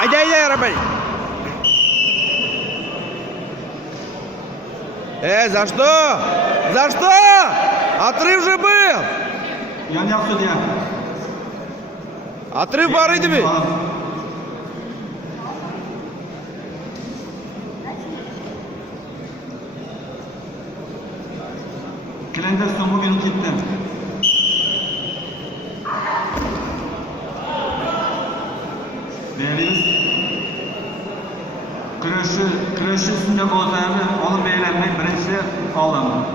Haydi Rabbani. За что? За что? Отрыв же был. Yanyak судья. Отрыв бар idi mi? Klenderson bugün gitti. Değerliyiz. Kürüşü üstünde olacağını onu beğenmek birinci alındı.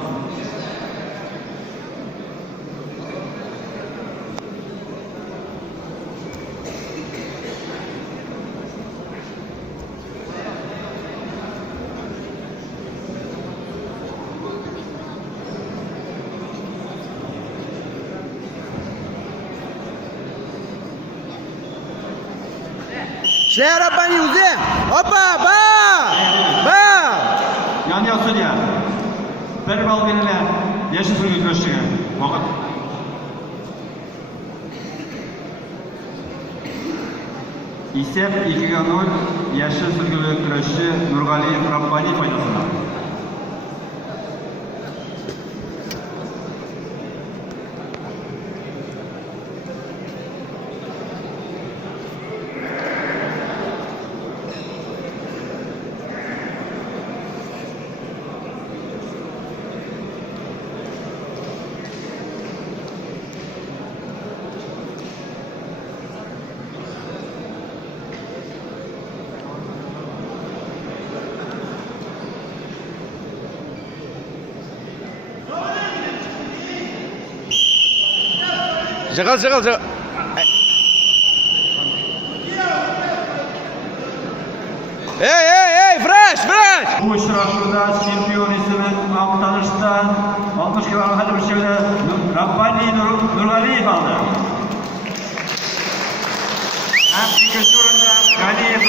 Şehir Rabbani uze. Hoppa ba. Yanyak судья. Bir bal verilen yaşı sürgü kürüşüge. Vakit. İsep 2-0 yaşı sürgülü kürüşü Nurgaliyev Rabbani faydasına. Jığıl. Hey, fresh. Bu uçurashuvda chempion ismini tanishdan 60 kg hajm ishida Rabbani Nurgaliyev aldi. Ikkinchi o'rinda Galiyev